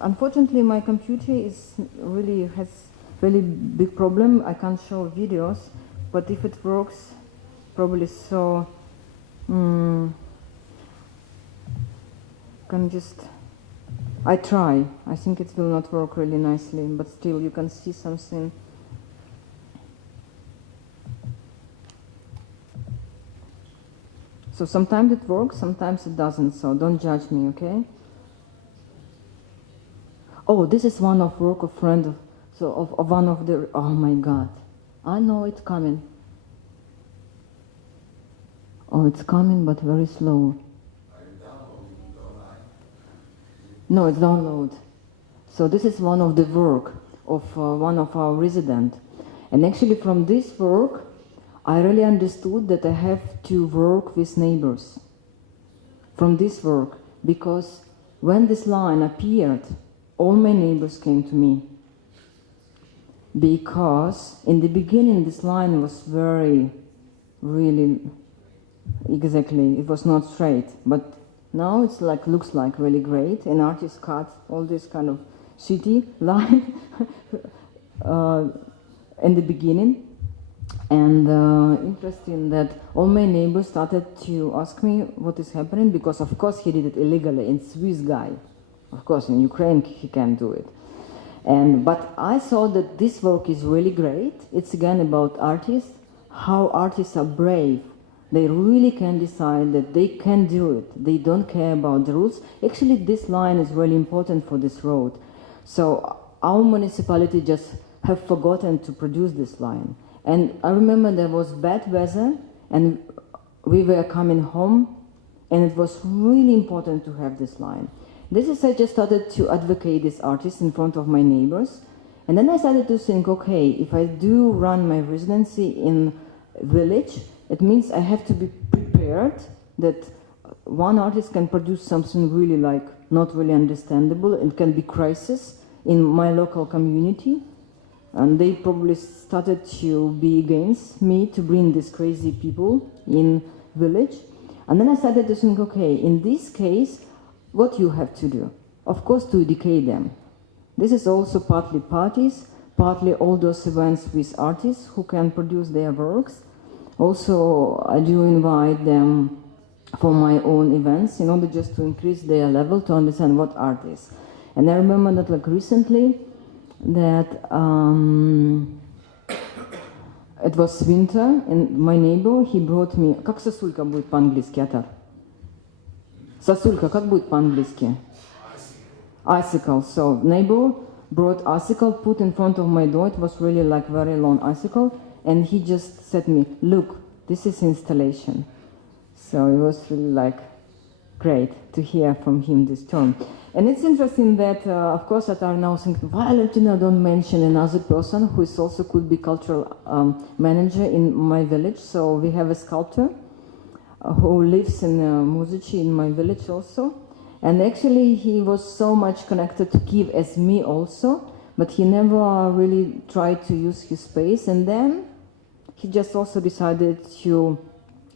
Unfortunately, my computer has really big problem. I can't show videos, but if it works, probably so, can just, I try. I think it will not work really nicely, but still you can see something. So sometimes it works, sometimes it doesn't, so don't judge me, okay? Oh, this is one of work of friend of one of the, oh my God. I know it's coming. Oh, it's coming, but very slow. No, it's download. So this is one of the work of one of our residents. And actually from this work, I really understood that I have to work with neighbors. From this work, because when this line appeared, all my neighbors came to me. Because in the beginning this line was very, really, exactly, it was not straight. But now it's like, looks like really great. An artist cut all this kind of shitty line in the beginning. And interesting that all my neighbors started to ask me what is happening, because of course he did it illegally, and Swiss guy. Of course in Ukraine he can't do it. But I saw that this work is really great. It's again about artists, how artists are brave. They really can decide that they can do it. They don't care about the rules. Actually, this line is really important for this road. So our municipality just have forgotten to produce this line. And I remember there was bad weather, and we were coming home, and it was really important to have this line. This is, I just started to advocate this artist in front of my neighbors. And then I started to think, okay, if I do run my residency in village, it means I have to be prepared that one artist can produce something really like not really understandable. It can be crisis in my local community. And they probably started to be against me to bring these crazy people in village. And then I started to think, okay, in this case, what you have to do? Of course, to educate them. This is also partly parties, partly all those events with artists who can produce their works. Also, I do invite them for my own events in order just to increase their level to understand what art is. And I remember that like recently that it was winter and my neighbor, he brought me... Как сосулька будет по-английски, Атар? Сосулька, как будет по-английски? Icicle. So neighbor brought icicle, put in front of my door. It was really like very long icicle. And he just said to me, look, this is installation. So it was really like great to hear from him this term. And it's interesting that, of course, that are now thinking, why Alevtina don't mention another person who is also could be cultural manager in my village. So we have a sculptor who lives in Muzici in my village also. And actually he was so much connected to Kiev as me also, but he never really tried to use his space. And then he just also decided to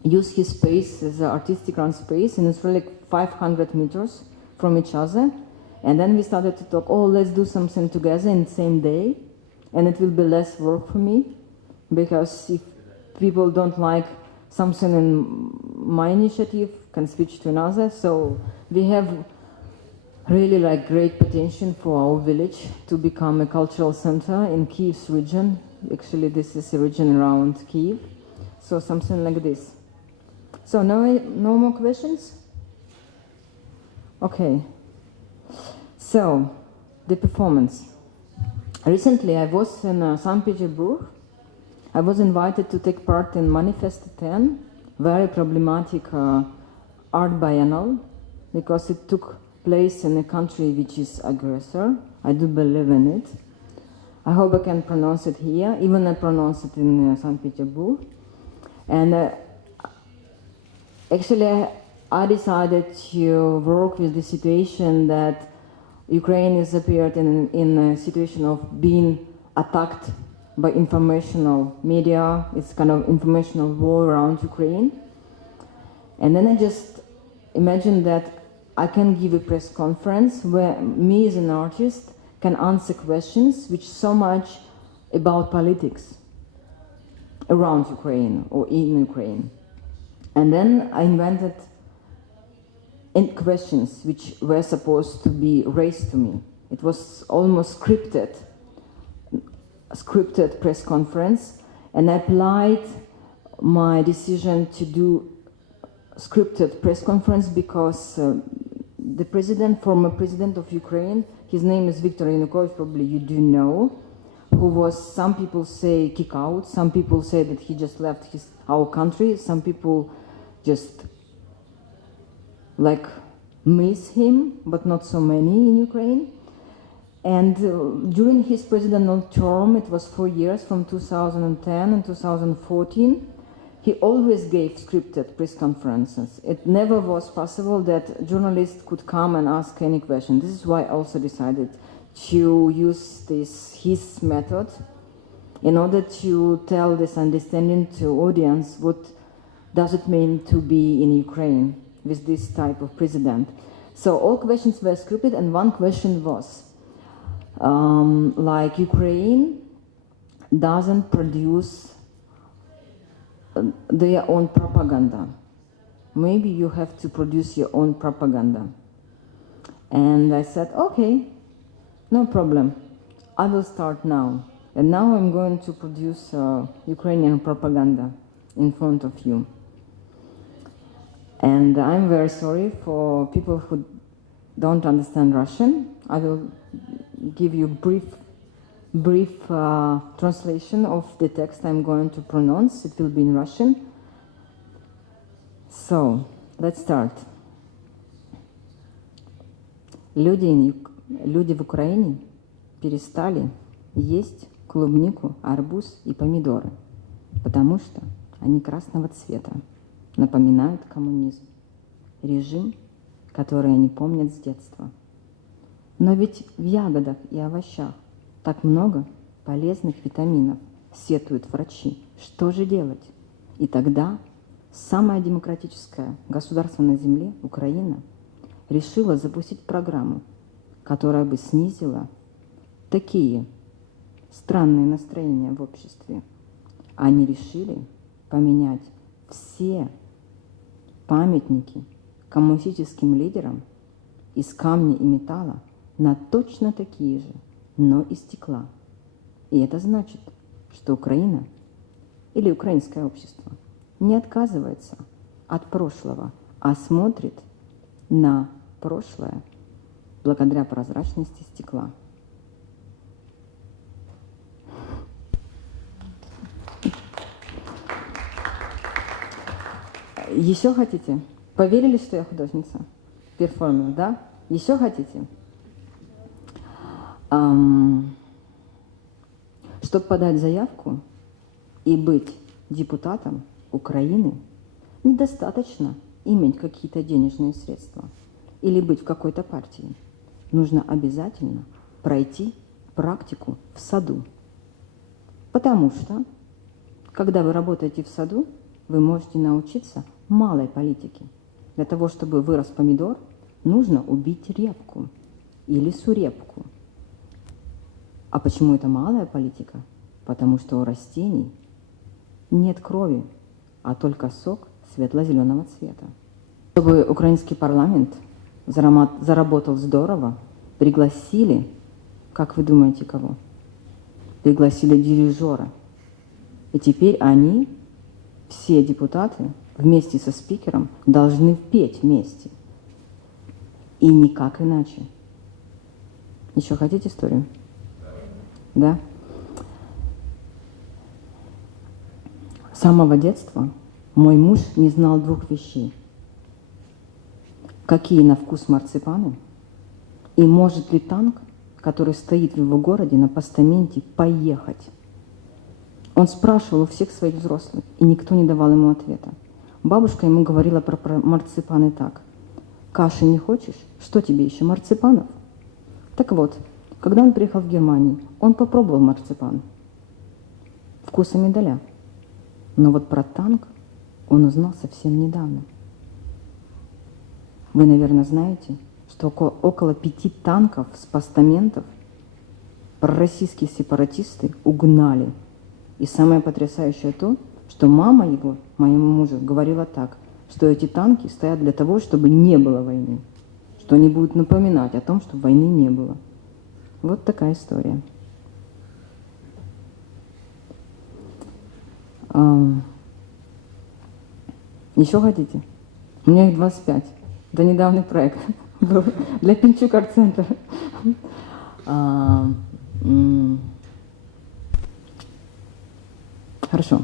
use his space as an artistic run space, and it's really 500 meters from each other. And then we started to talk, oh, let's do something together in the same day, and it will be less work for me, because if people don't like something in my initiative, can switch to another. So we have really like great potential for our village to become a cultural center in Kiev's region. Actually, this is a region around Kiev. So something like this. So no more questions? Okay. So, the performance. Recently, I was in St. Petersburg. I was invited to take part in Manifest 10, very problematic art biennial, because it took place in a country which is aggressor. I do believe in it. I hope I can pronounce it here, even I pronounce it in St. Petersburg. And actually, I decided to work with the situation that Ukraine has appeared in a situation of being attacked by informational media. It's kind of informational war around Ukraine. And then I just imagined that I can give a press conference where me as an artist can answer questions which so much about politics around Ukraine or in Ukraine. And then I invented questions which were supposed to be raised to me. It was almost scripted press conference, and I applied my decision to do scripted press conference because the former president of Ukraine, his name is Viktor Yanukovych, probably you do know, who was, some people say kick out, some people say that he just left our country, some people just like miss him, but not so many in Ukraine. And during his presidential term, it was 4 years, from 2010 and 2014, he always gave scripted press conferences. It never was possible that journalists could come and ask any question. This is why I also decided to use his method in order to tell this understanding to audience what does it mean to be in Ukraine with this type of president. So all questions were scripted, and one question was, like Ukraine doesn't produce their own propaganda. Maybe you have to produce your own propaganda. And I said, okay, no problem. I will start now. And now I'm going to produce Ukrainian propaganda in front of you. And I'm very sorry for people who don't understand Russian. I will give you brief translation of the text I'm going to pronounce. It will be in Russian. So, let's start. Люди в Украине перестали есть клубнику, арбуз и помидоры, потому что они красного цвета, напоминают коммунизм, режим, который они помнят с детства. Но ведь в ягодах и овощах так много полезных витаминов, сетуют врачи. Что же делать? И тогда самое демократическое государство на земле, Украина, решила запустить программу, которая бы снизила такие странные настроения в обществе. Они решили поменять все памятники коммунистическим лидерам из камня и металла на точно такие же, но из стекла. И это значит, что Украина или украинское общество не отказывается от прошлого, а смотрит на прошлое благодаря прозрачности стекла. Еще хотите? Поверили, что я художница? Перформер, да? Еще хотите? Чтобы подать заявку и быть депутатом Украины, недостаточно иметь какие-то денежные средства или быть в какой-то партии. Нужно обязательно пройти практику в саду. Потому что, когда вы работаете в саду, вы можете научиться малой политике. Для того, чтобы вырос помидор, нужно убить репку или сурепку. А почему это малая политика? Потому что у растений нет крови, а только сок светло-зеленого цвета. Чтобы украинский парламент заработал здорово, пригласили, как вы думаете, кого? Пригласили дирижера. И теперь они, все депутаты, вместе со спикером, должны петь вместе. И никак иначе. Еще хотите историю? Да? С самого детства мой муж не знал двух вещей. Какие на вкус марципаны и может ли танк, который стоит в его городе на постаменте, поехать. Он спрашивал у всех своих взрослых, и никто не давал ему ответа. Бабушка ему говорила про марципаны так. «Каши не хочешь? Что тебе еще, марципанов?» Так вот, когда он приехал в Германию, он попробовал марципан. Вкуса миндаля. Но вот про танк он узнал совсем недавно. Вы, наверное, знаете, что около 5 танков с постаментов пророссийские сепаратисты угнали. И самое потрясающее то, что мама его, моему мужу, говорила так, что эти танки стоят для того, чтобы не было войны, что они будут напоминать о том, что войны не было. Вот такая история. Еще хотите? У меня их 25. Это недавний проект был для Пинчук-арт-центра. Хорошо.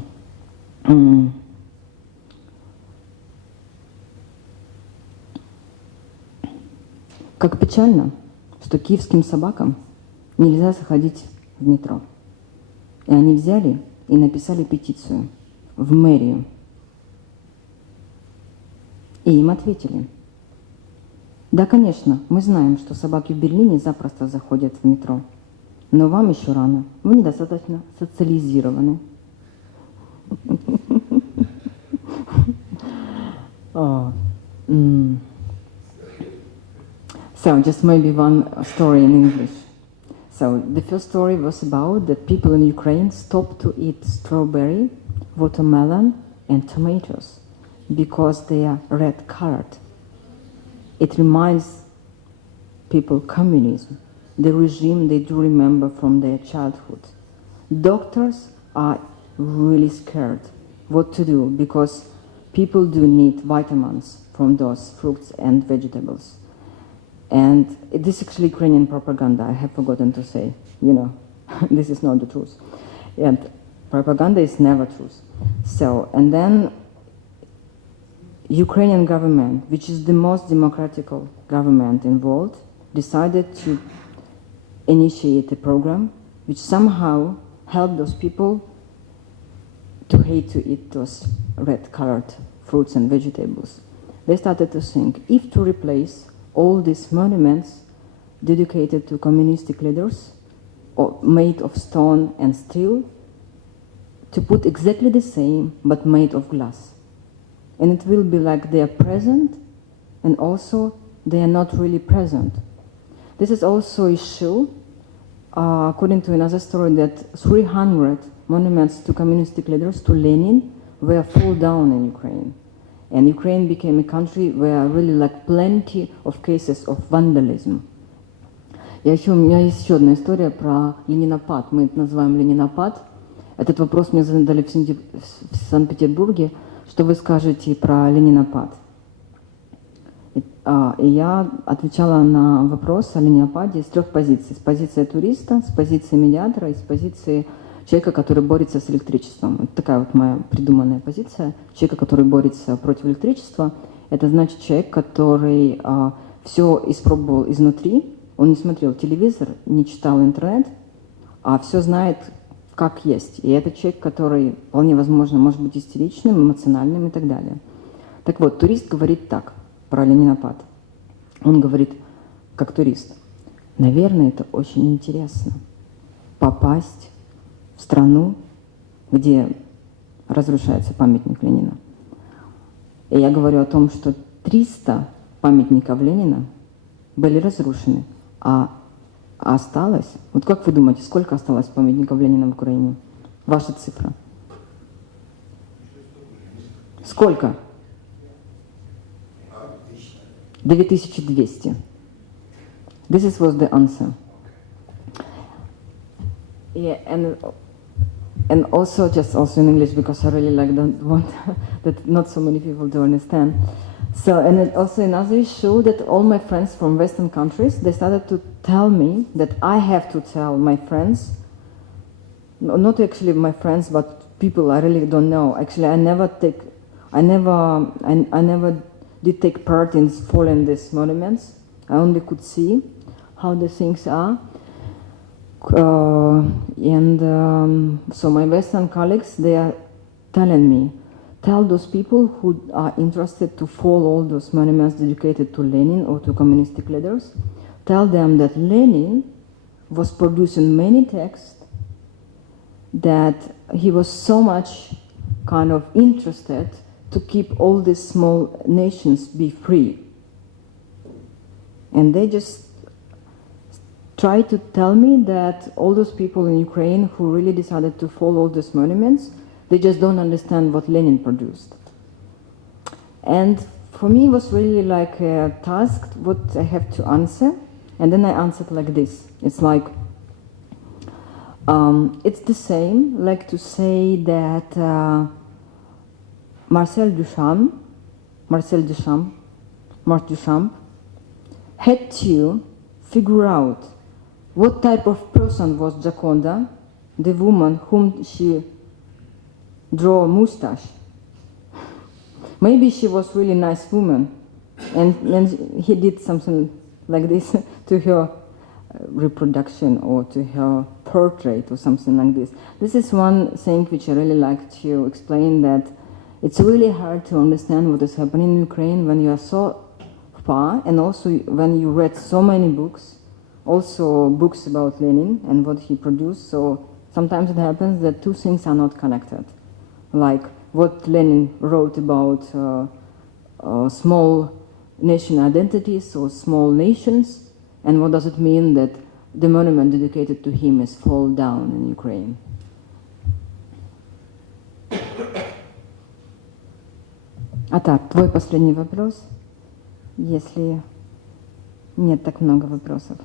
Как печально, что киевским собакам нельзя заходить в метро. И они взяли и написали петицию в мэрию. И им ответили. Да, конечно, мы знаем, что собаки в Берлине запросто заходят в метро. Но вам еще рано. Вы недостаточно социализированы. So, just maybe one story in English. So, the first story was about that people in Ukraine stopped to eat strawberry, watermelon, and tomatoes because they are red colored. It reminds people communism, the regime they do remember from their childhood. Doctors are really scared what to do because people do need vitamins from those fruits and vegetables. And this is actually Ukrainian propaganda, I have forgotten to say, this is not the truth. And propaganda is never truth. So, and then Ukrainian government, which is the most democratic government in the world, decided to initiate a program which somehow helped those people to hate to eat those red-colored fruits and vegetables. They started to think, if to replace all these monuments dedicated to communistic leaders, or made of stone and steel, to put exactly the same, but made of glass. And it will be like they are present, and also they are not really present. This is also a issue, according to another story, that 300 monuments to communistic leaders, to Lenin, were fall down in Ukraine. And Ukraine became a country where really like plenty of cases of vandalism. У меня есть еще одна история про ленинопад. Мы это называем ленинопад. Этот вопрос мне задали в Санкт-Петербурге. Что вы скажете про ленинопад? И я отвечала на вопрос о ленинопаде с 3 позиций. С позиции туриста, с позиции медиатора и с позиции человека, который борется с электричеством. Это такая вот моя придуманная позиция. Человека, который борется против электричества, это значит человек, который все испробовал изнутри. Он не смотрел телевизор, не читал интернет, а все знает, как есть. И это человек, который вполне возможно может быть истеричным, эмоциональным и так далее. Так вот, турист говорит так про ленинопад. Он говорит, как турист, наверное, это очень интересно попасть в страну, где разрушается памятник Ленина. И я говорю о том, что 300 памятников Ленина были разрушены, а осталось, вот как вы думаете, сколько осталось памятников Ленина в Украине? Ваша цифра. Сколько? 2200. This was the answer. Yeah, and also just also in English because I really like don't want that not so many people do understand. So and it also another issue that all my friends from Western countries they started to tell me that I have to tell my friends, not actually my friends but people I really don't know. Actually, I never did take part in falling these monuments. I only could see how the things are. So my Western colleagues, they are telling me, tell those people who are interested to fall all those monuments dedicated to Lenin or to communistic leaders, tell them that Lenin was producing many texts, that he was so much kind of interested to keep all these small nations be free. And they just try to tell me that all those people in Ukraine who really decided to follow all these monuments, they just don't understand what Lenin produced. And for me it was really like a task, what I have to answer. And then I answered like this. It's like, it's the same, like to say that Marcel Duchamp had to figure out what type of person was Gioconda, the woman whom she drew a mustache. Maybe she was really nice woman, and he did something like this to her reproduction or to her portrait or something like this. This is one thing which I really like to explain, that it's really hard to understand what is happening in Ukraine when you are so far, and also when you read so many books, also books about Lenin and what he produced. So sometimes it happens that two things are not connected. Like what Lenin wrote about small nation identities or small nations, and what does it mean that the monument dedicated to him is fall down in Ukraine. А так, твой последний вопрос, если нет так много вопросов.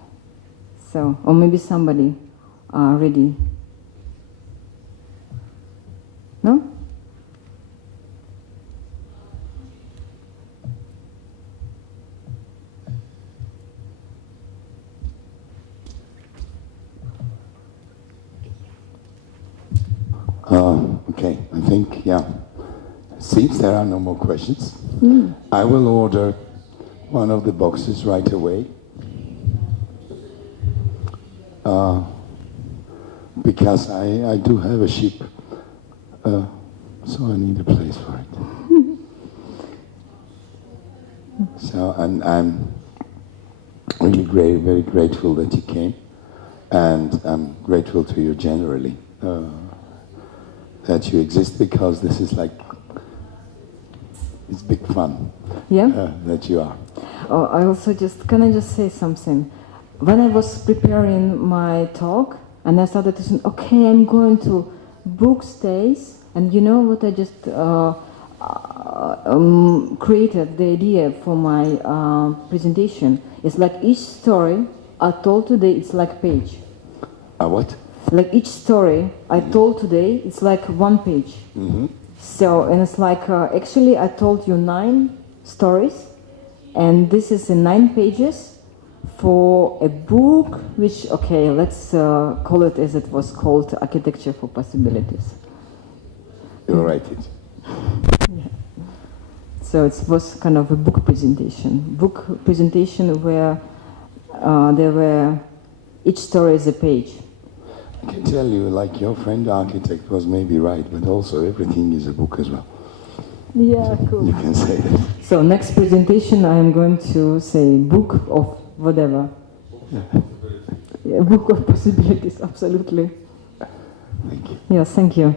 So, or maybe somebody ready. No? Okay, I think, yeah. Seems there are no more questions. I will order one of the boxes right away. Because I do have a ship, so I need a place for it. So, and I'm really very grateful that you came, and I'm grateful to you generally that you exist, because this is like, it's big fun. Yeah? That you are. Oh, I also can I just say something? When I was preparing my talk, and I started to think, okay, I'm going to book stays, and you know what I just created the idea for my presentation. It's like each story I told today, it's like page. What? Like each story I told today, it's like one page. So, and it's like, actually I told you 9 stories, and this is in 9 pages for a book which, okay, let's call it as it was called, Architecture for Possibilities. You write it. So it was kind of a book presentation where there were, each story is a page. I can tell you, like your friend architect was maybe right, but also everything is a book as well. Yeah, cool. You can say that. So next presentation I am going to say book of whatever. Yeah, book of possibilities, absolutely. Thank you. Yes, thank you.